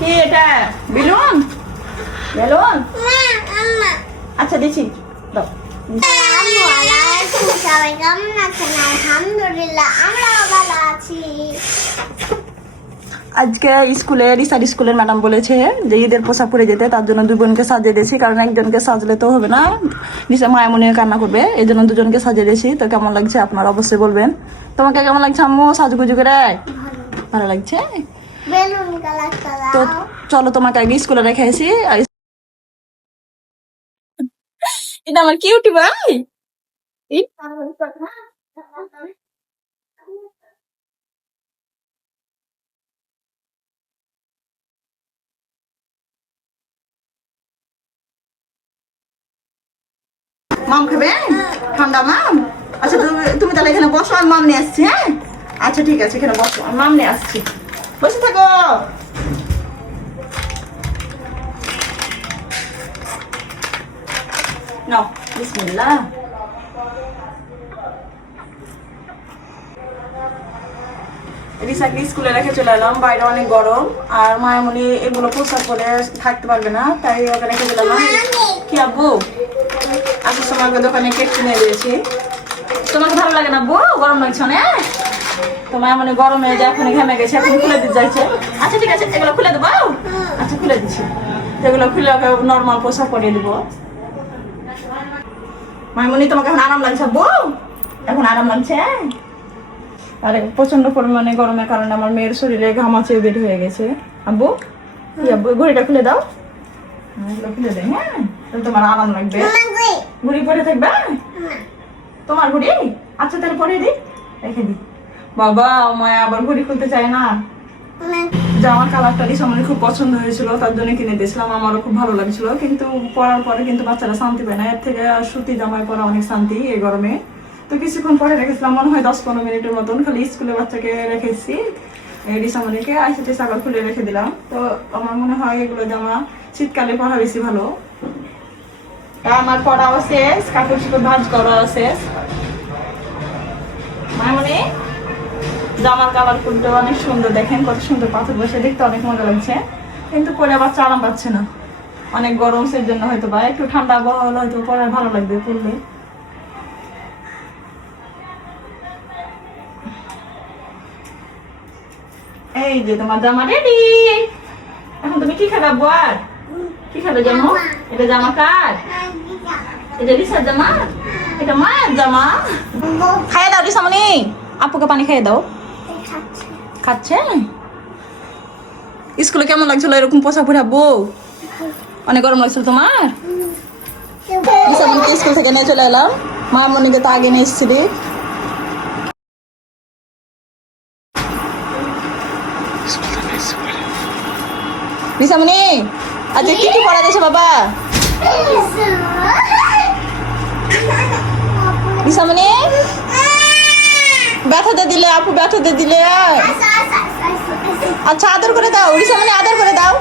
কি এটা balloon balloon আচ্ছা দিচ্ছি দাও সবাই কেমন আছেন? আলহামদুলিল্লাহ আমরাও ভালো আছি। আজকে স্কুলে রিসার্চ স্কুলের ম্যাডাম বলেছে যে ঈদের পোশাক পরে যেতে, তার জন্য দুই বোনকে সাজিয়ে দিয়েছি, কারণ একজনকে সাজলে তো হবে না, মায়ামনি কান্না করবে, এই জন্য দুজনকে সাজিয়ে দিয়েছি। তো কেমন লাগছে আপনারা অবশ্যই বলবেন। তোমাকে কেমন লাগছে আম্মু সাজুগুজু করে? ভালো লাগছে। বেলুন কালার তো চলো তোমাকে আগে স্কুলে রেখে আসি। এটা আমার কিউটি ভাই। মাম খাবে ঠান্ডা মাম? আচ্ছা তুমি তাহলে এখানে বসো, আমি মাম নিয়ে আসছি। হ্যাঁ আচ্ছা ঠিক আছে, এখানে বসো, আমি মাম নিয়ে আসছি, বসে থাকো। নাও বিসমিল্লাহ। রিসাকে স্কুলে রেখে চলে এলাম, বাইরে অনেক গরম, আর মায়ামনি এগুলো পোশাক পরে থাকতে পারবে না, তাই ওকে রেখে চলে এলাম। কি আব্বু আসার সময় ওকে দোকানে কেক কিনে দিয়েছি। তোমাকে ভালো লাগে না আব্বু? গরম লাগছে না? তো মায়ামনি গরমে যে এখন ঘেমে গেছে, এখন খুলে দিতে যাচ্ছে। আচ্ছা ঠিক আছে, এগুলো খুলে দেবো। আচ্ছা খুলে দিচ্ছি, এগুলো খুলে ওকে নর্মাল পোশাক পরিয়ে দেবো। মায়ামনি তোমাকে এখন আরাম লাগছে আব্বু? এখন আরাম লাগছে? আরে প্রচন্ড পরিমাণে গরমের কারণে আমার মেয়ের শরীরে ঘামাচে বের হয়ে গেছে। আব্বু কি আব্বু ঘড়িটা খুলে দাও, খুলে দেয়। হ্যাঁ তাহলে তোমার আরাম লাগবে। ঘড়ি পরে থাকবে তোমার ঘড়ি? আচ্ছা তাহলে পরে দিই, রেখে দিই। বাবা মায়া আবার ঘড়ি খুলতে চায় না। জামার কালারটা আমার খুব পছন্দ হয়েছিল, তার জন্য কিনে দিয়েছিলাম, আমারও খুব ভালো লাগছিল, কিন্তু পরার পরে কিন্তু বাচ্চারা শান্তি পায় না। এর থেকে সুতি জামায় পরা অনেক শান্তি এই গরমে। তো কিছুক্ষণ পরে রেখেছিলাম, মনে হয় 10-15 মিনিটের মতন, খালি স্কুলে বাচ্চাকে রেখেছি, রিসামনিকে আইসিটি সাগর খুলে রেখে দিলাম। তো আমার মনে হয় এগুলো জামা শীতকালে পরা বেশি ভালো। আমার পরাও শেষ, কাপড় চোপড় ভাঁজ করাও শেষ। মানে জামার কালার ফুলটা অনেক সুন্দর, দেখেন কত সুন্দর পাথর বসে, দেখতে অনেক মজা লাগছে, কিন্তু পরে বাচ্চা আরাম পাচ্ছে না, অনেক গরম, সেই জন্য হয়তো বা একটু ঠান্ডা আবহাওয়া হলে হয়তো পরে ভালো লাগবে পরলে। এই যে তোমার জামা রেডি। এখন তুমি কি খাবে আব্বু? আর কি খাবে জামা? এটা জামা কার? এটা রিসার জামা, এটা মায়ের জামা। খাইয়ে দাও রিসামনি, আপুকে পানি খাইয়ে দাও। খাচ্ছে? স্কুলে কেমন লাগছিল এরকম পোশাক পরে আব্বু? অনেক গরম লাগছিল তোমার? রিসামনিকে স্কুল থেকে নিয়ে চলে এলাম, মামনিকে তো আগে নিয়ে এসেছিলি। রিসামনি আজকে কি কি পড়া দিয়েছে বাবা? রিসামনি ব্যথাতে দিলে, আপু ব্যথাতে দিলে। আচ্ছা আদর করে দাও রিসামনি, আদর করে দাও।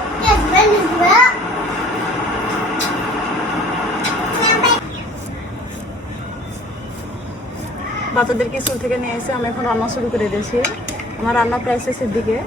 বাচ্চাদেরকে স্কুল থেকে নিয়ে এসে আমি এখন রান্না শুরু করে দিয়েছি। আমার রান্না প্রায় শেষের দিকে।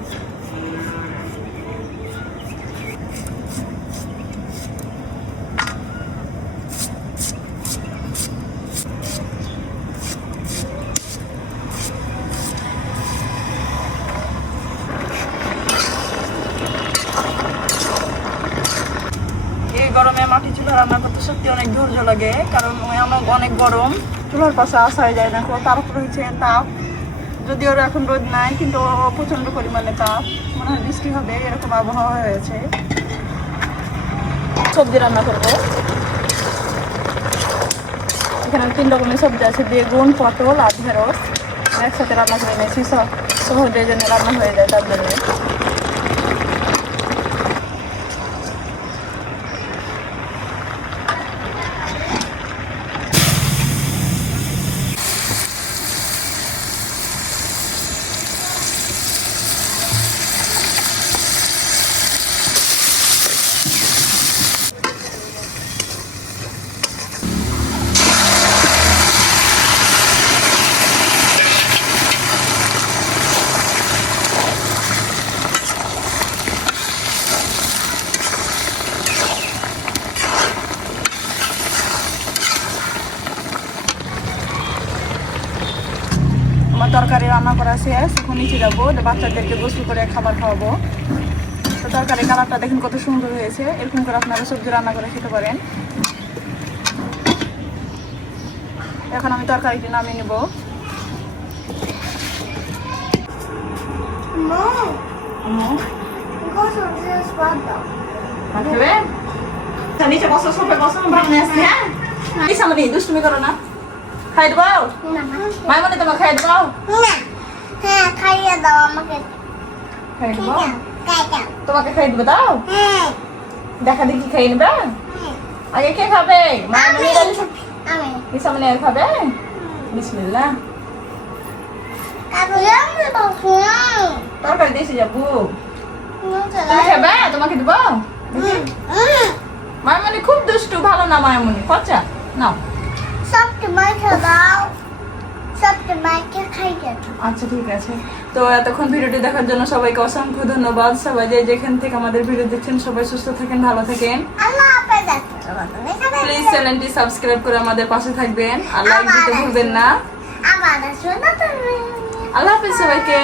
গরমে মাটি চুলা রান্না করতে সত্যি অনেক ধৈর্য লাগে, কারণ আমার অনেক গরম, চুলার পাশে আসা যায় না। তার উপর হচ্ছে তাপ, যদিও এখন রোদ নাই, কিন্তু প্রচন্ড পরিমাণে তাপ, মনে হয় বৃষ্টি হবে এরকম আবহাওয়া হয়েছে। সবজি রান্না করবো, এখানে 3 রকমের সবজি আছে, বেগুন, পটল আর ঢেঁড়স একসাথে রান্না করে নিয়েছি, সহজের জন্য রান্না হয়ে যায় তার জন্য। রান্না করা শেষ, এখন নিচে যাবো, বাচ্চাদেরকে গোসল করে খাবার খাওয়াবো। তো তরকারি কালারটা দেখুন কত সুন্দর হয়েছে, এরকম করে আপনারা সবজি রান্না করে খেতে পারেন। এখন আমি তরকারিটি নামিয়ে নেব। নিচে বসো, সোফে বসো, ভাত নিয়ে আসছি। হ্যাঁ ইসামনি দুষ্টুমি করো না, খাই দেবো মাইমনি, তোমার খাই দেবো, হ্যাঁ খাইয়ে দাও আমাকে। খাই দেবো, খাই দাও। তোমাকে খাই দেবো, দাও হ্যাঁ দেখা দেখি খাই নেবে। আগে কে খাবে? মাইমনি আমি ইসামনি আর খাবে? বিসমিল্লাহ। তরকারি দিয়েছি যাবো, তুমি খাবে? তোমাকে দেবো। মাইমনি খুব দুষ্টু, ভালো না মাইমনি, খরচা নাও। সবটি মাইকে দাও, সবটি মাইকে খাইয়ে দাও। আচ্ছা ঠিক আছে। তো এতক্ষণ ভিডিওটি দেখার জন্য সবাইকে অসংখ্য ধন্যবাদ। সবাই যে যেখান থেকে আমাদের ভিডিও দেখছেন সবাই সুস্থ থাকেন, ভালো থাকেন। আল্লাহ হাফেজ। প্লিজ চ্যানেলটি সাবস্ক্রাইব করে আমাদের পাশে থাকবেন আর লাইক দিতে ভুলবেন না। আবার শুনো তুমি। আল্লাহ হাফেজ সবাইকে।